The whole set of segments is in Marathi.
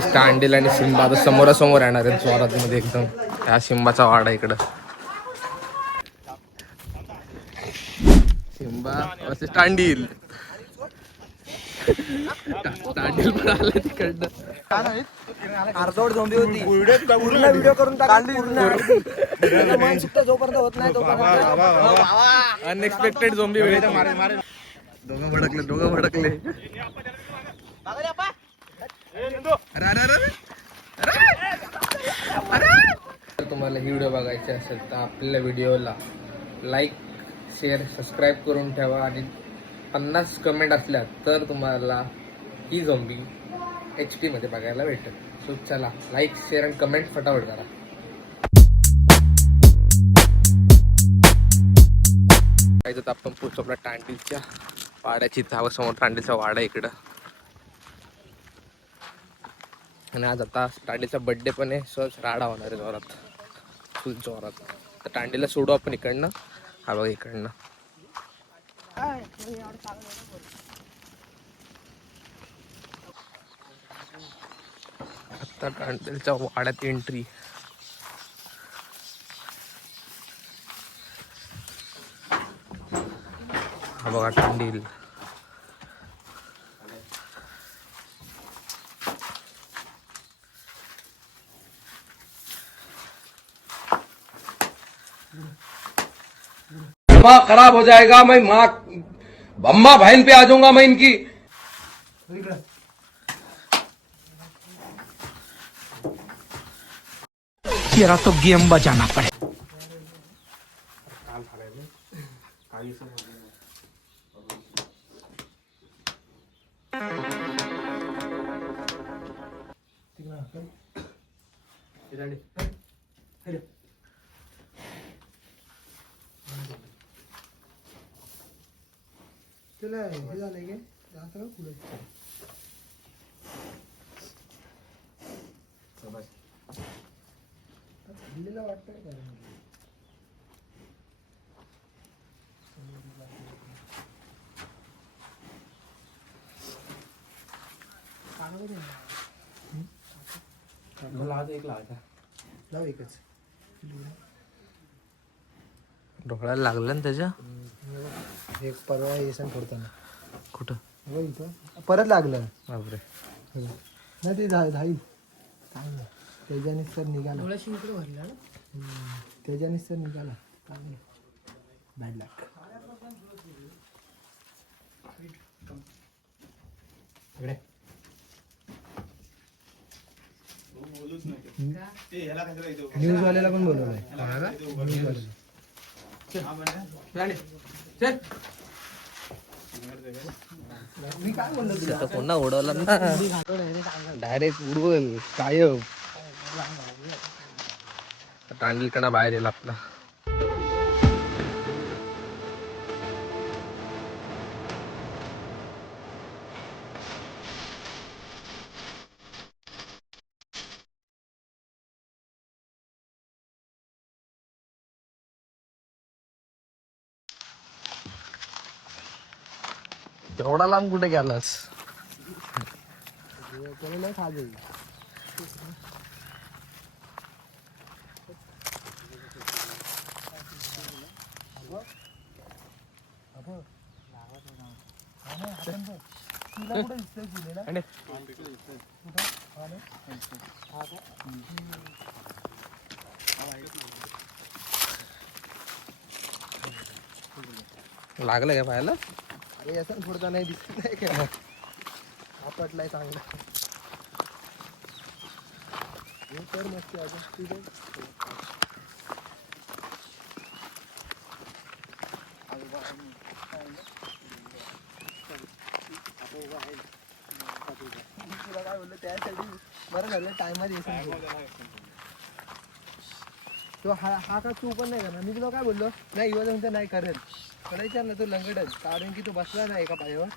स्टँडील आणि सिम्बा आता समोरासमोर येणार आहेत जोरात मध्ये एकदम. हा सिम्बाचा वाडा इकडं. सिम्बा स्टँडील स्टँडील पण आलं तिकडनं. अर्धवट झोंबी होती. पूर्ण व्हिडिओ करून टाकली. पूर्ण मनसुक्त जोपर्यंत होत नाही तोपर्यंत. अनएक्सपेक्टेड झोंबी दोघं भडकले. जर तुम्हाला ही व्हिडिओ बघायची असेल तर आपल्या व्हिडिओला लाईक शेअर सबस्क्राईब करून ठेवा आणि 50 कमेंट असल्या तर तुम्हाला ही झोंबी HP मध्ये बघायला भेटेल. सो चला लाईक शेअर आणि कमेंट फटाफट करा. तर आपण पोहोचलो आपल्या टांडीलच्या वाड्याची. समोर टांडीलचा वाडा इकडं. आणि आज आता टांडीचा बड्डे पण आहे. सहज राडा होणार आहे जोरात, फुल जोरात. तर टांडीला सोडू आपण इकडनं. हा बघा इकडनं. आता टांडीलच्या वाड्यात एंट्री. हा बघा टांडील. दिमाग खराब हो जाएगा. मैं माँ अम्मा बहन पे आ जाऊंगा मैं इनकी. तेरा तो गेम बजाना पड़े. डोळ्याला लागलं ना त्याच्या. एक परवा येसन फोडताना कुठं परत लागलं. बापरे. नाही ते धाई काय नाही त्याच्याने सर निघाला. त्याच्याने सर निघाला. बॅड लक. न्यूज वाल्याला पण बोलवलंय. मी काय बोललो तुला. पुन्हा उडवला ना डायरेक्ट उडवल कायम. टांडीलकडा बाहेर येईल आपला. एवढा लांब कुठे गेलास. लागलं काय पाहायला. अरे असं पुढचा नाही दिसत नाही का. आपटलाय चांगला. तर मस्ती अजून तुला काय बोललो त्यासाठी बरं झालं टायमात येतो. तो हा का तू पण नाही करणार. मी तुला काय बोललो नाही युवा जाऊन नाही करेल. करायचा ना तो लंगडच. कारण की तो बसला ना एका पायावर.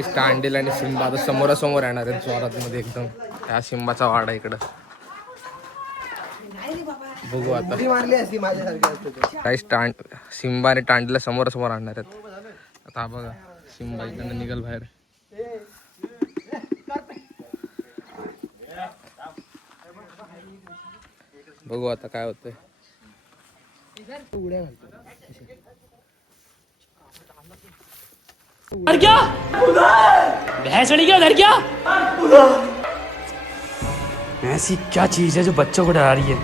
काही स्टँडील आणि सिम्बा आता समोरासमोर येणार आहेत जोरात मध्ये एकदम. हा सिम्बाचा वाडा इकडं बघू आता. मारली असती माझ्यासारखी. काही सिम्बा आणि टांडीला समोरासमोर आणणार आहेत. आता हा बघा सिम्बा इकडनं निघाल बाहेर. बघू आता काय होतंय. क्या भैंस अड़ी क्या उधर क्या ऐसी क्या चीज है जो बच्चों को डरा रही है?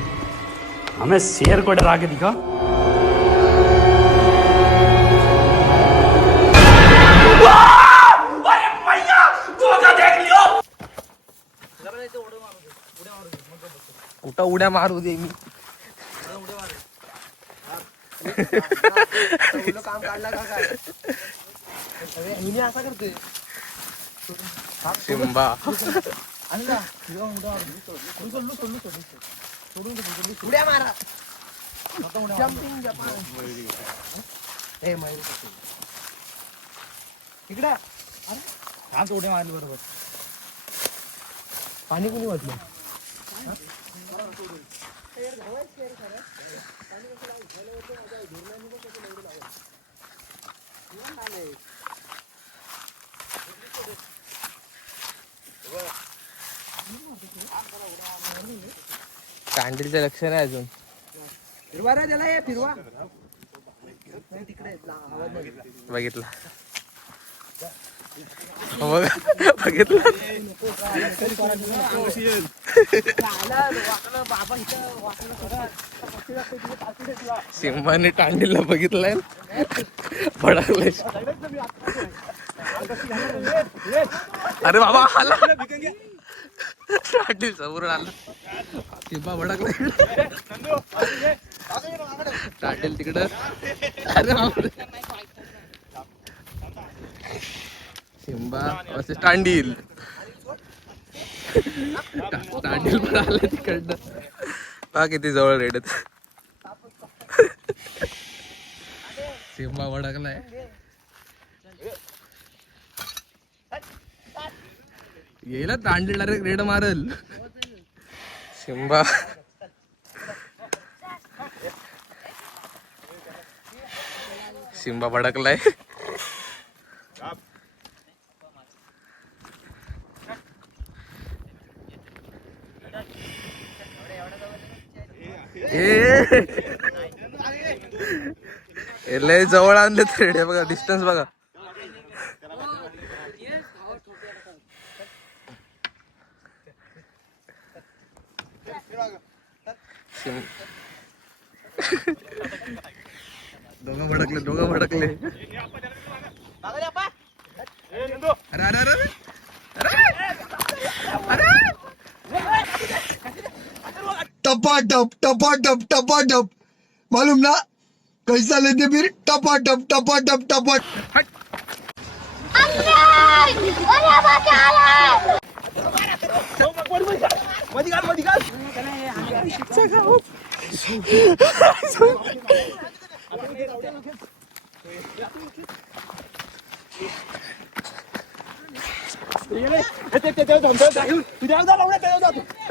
हमें शेर को डरा के दिखा. कुठं उड्या मारू दे मी. काम काढला का काय? हिने असा करते. सिम्बा उड्या मारा. Jumping Japan. हे मयूर इकडे आज उड्या मारली बरोबर. पाणी कोणी वाटलं? कांडीलचं लक्ष नाही अजून. फिरवा रे त्याला. हे फिरवा. बघितला बघितलं. सिंहाने टांडीला बघितलंय भडकलंय. अरे बाबा आला टांडील समोरून आला. सिंहा भडकलाय. टांडील तिकडं. अरे बापरे. Simba versus टांडील. टांडील पण आलं तिकडनं. पहा किती जवळ रेडत. सिम्बा भडकलाय. येईल टांडील डायरेक्ट रेड मारल. सिम्बा सिम्बा भडकलाय. लय जवळ आणले रेड. बघा डिस्टन्स बघा. दोघं भडकले. अरे अरे अरे टपाटप मालूम ना कैसा लेते फिर टपाटप.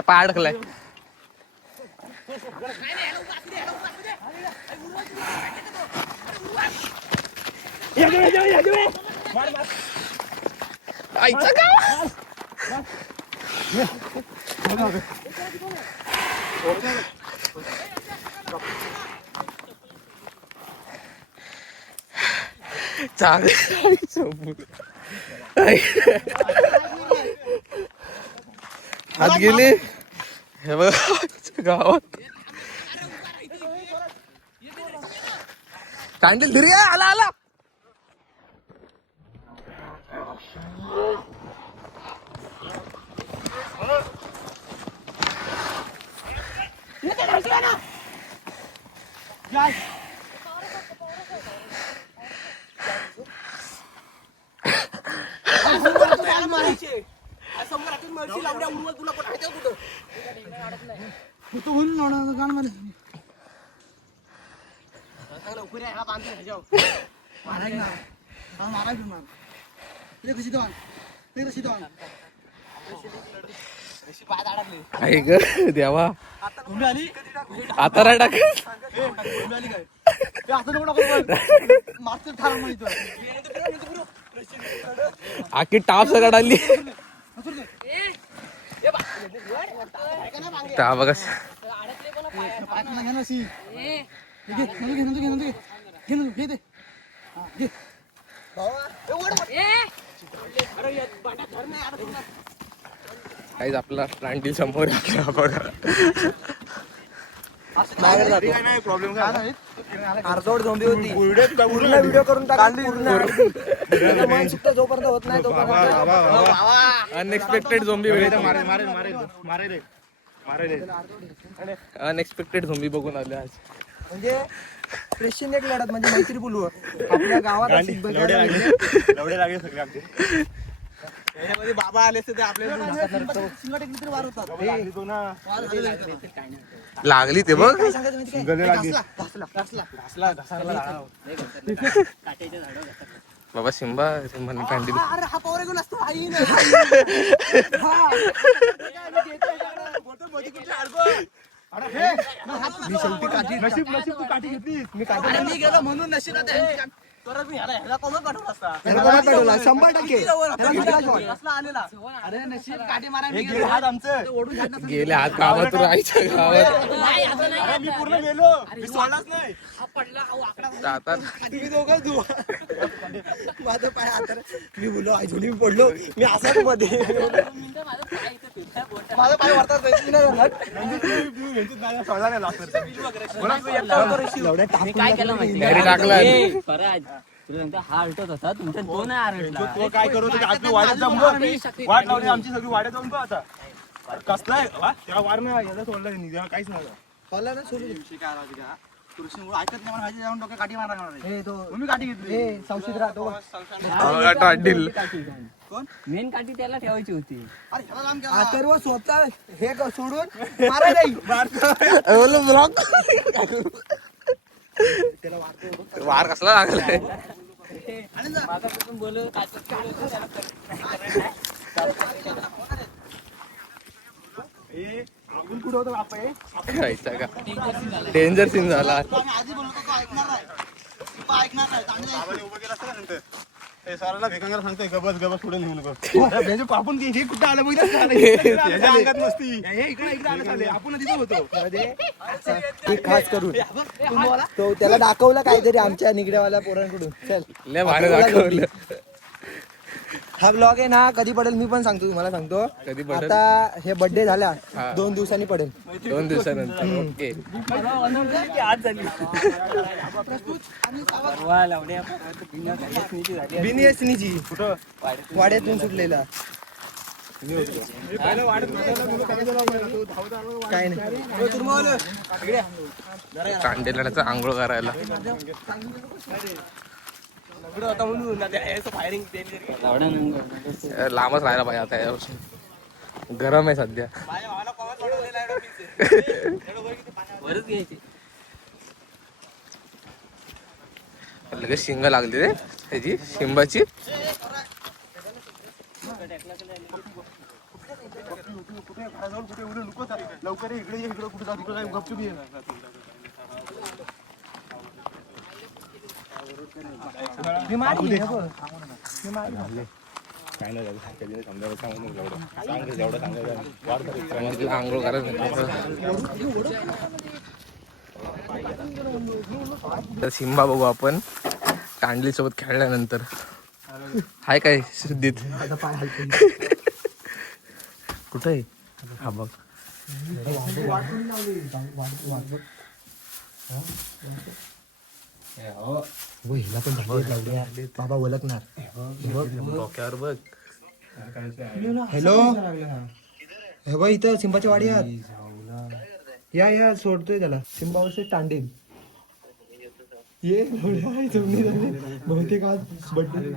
पाय अडकलाय. आईचा गाव. हात गेले. हे बघा गावात कांडील धीर. आला आला. आहे ग देवा आता नाही टाक आखी टाप सगळं आली त्या बघा काहीच आपला प्लांटी समोर बघा अर्धवट झोंबी होती पूर्ण व्हिडिओ करून टाकली पूर्ण मनसुक्त जोपर्यंत होत नाही तोपर्यंत अनएक्सपेक्टेड झोंबी अनएक्सपेक्टेड झोंबी बघून आले आज म्हणजे प्रेक्षण एक लढत म्हणजे मैत्री बोलू आपल्या गावात अशी बघायला भेटली. याच्यामध्ये बाबा आले असते ते आपल्याला वार होतात लागली ते बघ काय सांगायचं माहिती काय? बाबा सिंबाने कांडी अरे हा पोरे घेऊन असतो आई मी गेलो म्हणून नशीब 100% अरे नशीब काठी मारा गेले हात गावात राहायच्या गावात आता माझं पाय आता मी बोललो आई झोली पडलो मी असाच मध्ये माझं पाय वरतात काय केलं माहिती घरी टाकला हा हलटत होता तुमच्या दोन आरटला काय करू वाड्यात जाऊन वाट लावली आमची सगळी वाड्यात जाऊन आता कसलाय त्या वारनं याला सोडलं त्यांनी तेव्हा काहीच नाही ना सोडू ऐकत नाही मला माझी जाऊन डोक्यात काठी मारणार तुम्ही काठी घेतली संशयित राहतो मेन काठी त्याला ठेवायची होती सर्व स्वतः हे सोडून मारा नाही वार कसला लागलाय बोल कुठं होतं बापा हे? खायचा का डेंजर सीन झाला आधी बोलतो तो ऐकणार नाही बाबाने उभं केलं असतं ना नंतर हे सराला भेकांना सांगतोय गबस गबस पुढे लिहू नको आपण हे कुठं आलं बघितलं का? याच्या अंगात मस्ती हे इकडे आलं चालले आपण तिथं होतो खास करून तो त्याला दाखवलं काहीतरी आमच्या निगड्यावाल्या पोरांकडून चल लय भारी दाखवलं हा ब्लॉग आहे ना कधी पडेल मी पण सांगतो तुम्हाला सांगतो कधी पडेल? आता हे बर्थडे झाल्या हा. 2 दिवसांनी पडेल 2 दिवसानंतर ओके बिनयसनीची वाड्यातून सुटलेला काय नाही कांडेलाचा आंघोळ करायला लांबच राहायला पाहिजे आता यापासून गरम आहे सध्या वरच घ्यायची लगेच शिंग लागली रे त्याची शिंबाची लवकर इकडे इकडे कुठे जा तिकडे गपचूप ये आंघोळ करायचं तर सिंबा बघू आपण कांडली सोबत खेळल्यानंतर हाय काय शुद्धीत कुठं आहे हा बघ हिला पण बाबा ओळखणार डोक्यावर बघ हॅलो हे बघ इथं सिंबाची वाडी आहात या सोडतोय त्याला सिंबा वर्ष टांडेल ये बहुतेक आज बर्थडे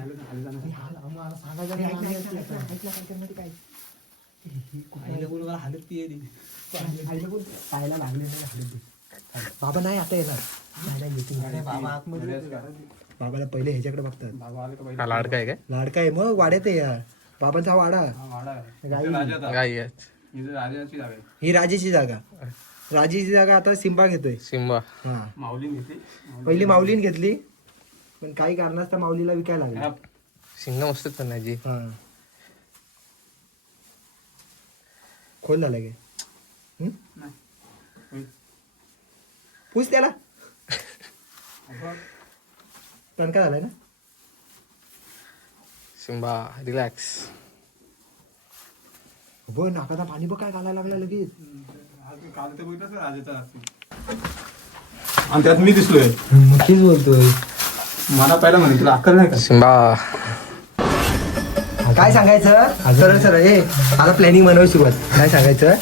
बाबा नाही आता येणार बाबा आतमध्ये बाबाला पहिले ह्याच्याकडे बघतात. हा लाडका आहे काय? लाडका आहे मग वाड्यात आहे यार. बाबांचा हा वाडा. गाई आहे. ही राजेची जागा. राजेची जागा आता सिंबा घेतोय. सिम्बा. हा पहिली माऊलीन घेतली पण काही कारणास्तव माऊलीला विकायला लागली. शिंग मस्त त्यांनाची. हा खोल झाला गे. पूछ त्याला. तणका झालाय ना. Simba relax. बघ नाकाचा पाणी बघ काय घालायला लागला लगेच. आणि त्यात मी दिसलोय. नक्कीच बोलतोय. मला पहिला म्हणे तुला अक्कल नाही का? सिम्बा. काय सांगायचं सरळ सरळ हे आता प्लॅनिंग बनवायची सुरुवात. काय सांगायचं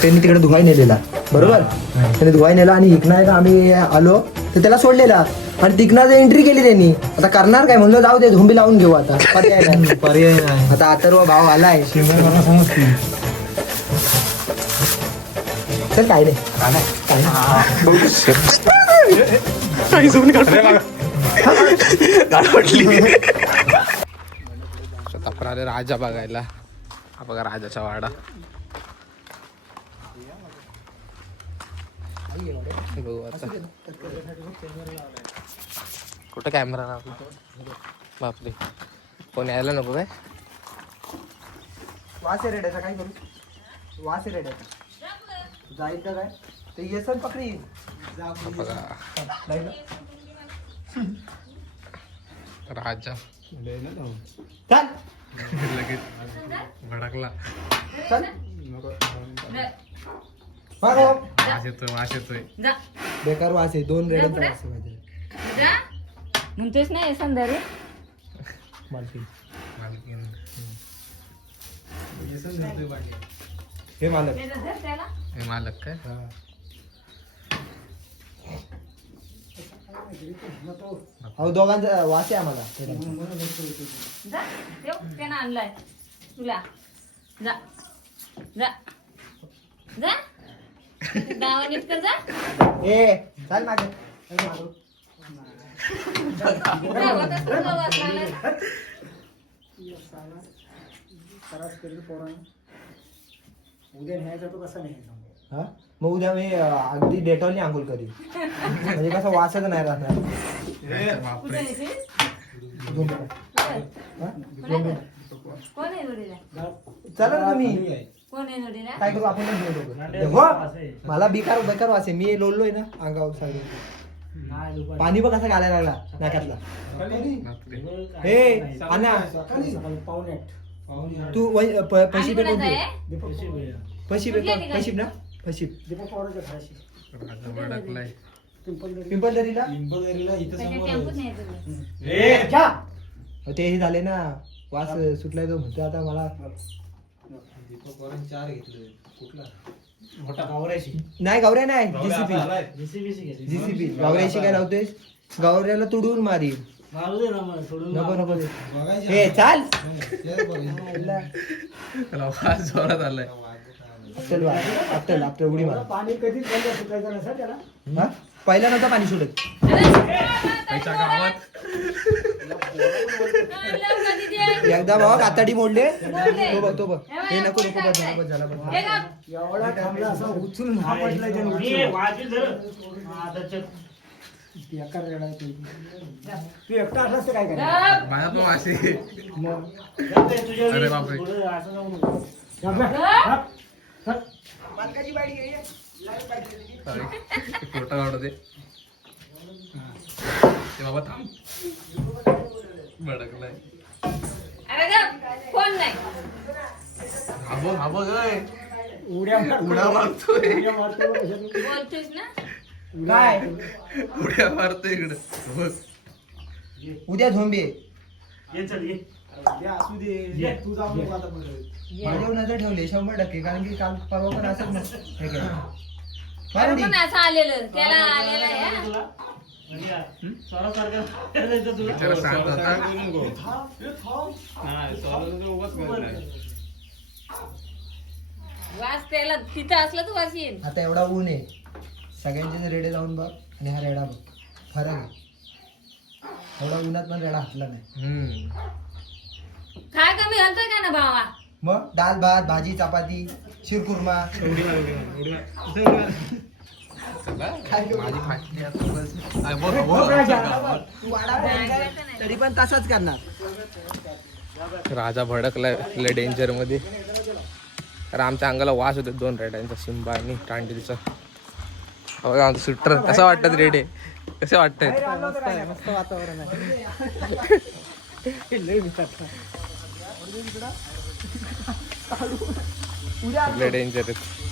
त्यांनी तिकडे धुवाई नेलेला बरोबर. त्याने धुवाई नेला आणि इकणार आम्ही आलो तर त्याला सोडलेला आणि तिकनाचं एंट्री केली त्यांनी. आता करणार काय म्हणलं जाऊ दे झोंबी लावून घेऊ आता. पर्याय नाही. पर्याय नाही. आता अथर्व भाव आलाय. चल काय नाही आपण आले राजा बघायला. हा बघा राजाचा वाडा. बघू आता कुठं कॅमेरा लावला. बापरे कोण यायला नको काय. वास रेड्याचा काय करू. वास रेड्याचा जाईल का काय ते येसन पकडी. बघा राजा चल लगेच भडकला. चल वास येतोय. बेकार वास आहे. 2 रेड्यांचा वास आहे माझ्या. म्हणतोस ना संध्या रे. मालकी मालकीन. हे मालक. हे मालक काय. अहो दोघांचा वास आहे आम्हाला. जा त्यानं आणलाय तुला. जा जा जा गावानीत कर जा. ए चाल मागे. हा मग उद्या मी अगदी डेटॉलने आंघोळ करीन म्हणजे कसं वासच नाही राहणार. कोण आहे जोडीला. चला ना तुम्ही कोण आहे जोडीला. काय करू आपण. हो मला बेकार बेकार वास आहे. मी लोळलोय ना अंगावर सगळं. पाणी बघ कसं घालायला लागला नाकातला. हे अन्ना तू पशीप पशीप ना पशीप. राजा भडकलाय. पिंपलदरीला ते हे झाले ना वास सुटलाय तो म्हणतो आता मला. नाही गौऱ्या नाही जीसीपी गौऱ्याशी काय लावतोय. गौऱ्याला तुडून मारी. नको नको हे चाल. त्याला वास जोरात आलाय. आपल्याला उडी मारा. पाणी कधीच पहिला नव्हता पाणी सुटत. त्याच्या गावात एकदा बघ आताडी मोडले. तो बघ तो बघ. हे नको नको बघ झाला बघ झाला बघ. एवढा थांबला असा उचलून हा पडलाय तू एकटा असलास तर काय करायचं. माझा तो वाशी. अरे बापरे. मालकाची बाई घे. फोटो काढू दे. ते बाबा थांब. भडकलाय. कोण नाही. हा बघ उड्या मारतोय. बोलतोयस ना. काय उड्या मारतोय इकडं बघ. उद्या झोंबी माझ्यावर नजर ठेवली 100% कारण की काल परवा पण असंच पण असं आलेलं त्याला आलेलं आहे. बिचारा शांत होता. वास त्याला तिथं असलं तर वास येईल. आता एवढा ऊन आहे. सगळ्यांचे रेडे लावून बघ आणि हा रेडा बघ. फरक आहे. एवढा उन्हात पण रेडा हटला नाही. काय कमी घालतोय का ना भावा? मग दाल भात भाजी चपाती शिरकुर्मा तरी पण तसाच करणार. राजा भडकलाय डेंजर मध्ये. तर आमच्या अंगाला वास होते 2 रेड्यांचा, शिंबा आणि टांडीलचा. बघा आमचं सुट्टर कसं वाटतं रेडे, कसे वाटतंय? मस्त वातावरण आहे. डेंजर आहेत.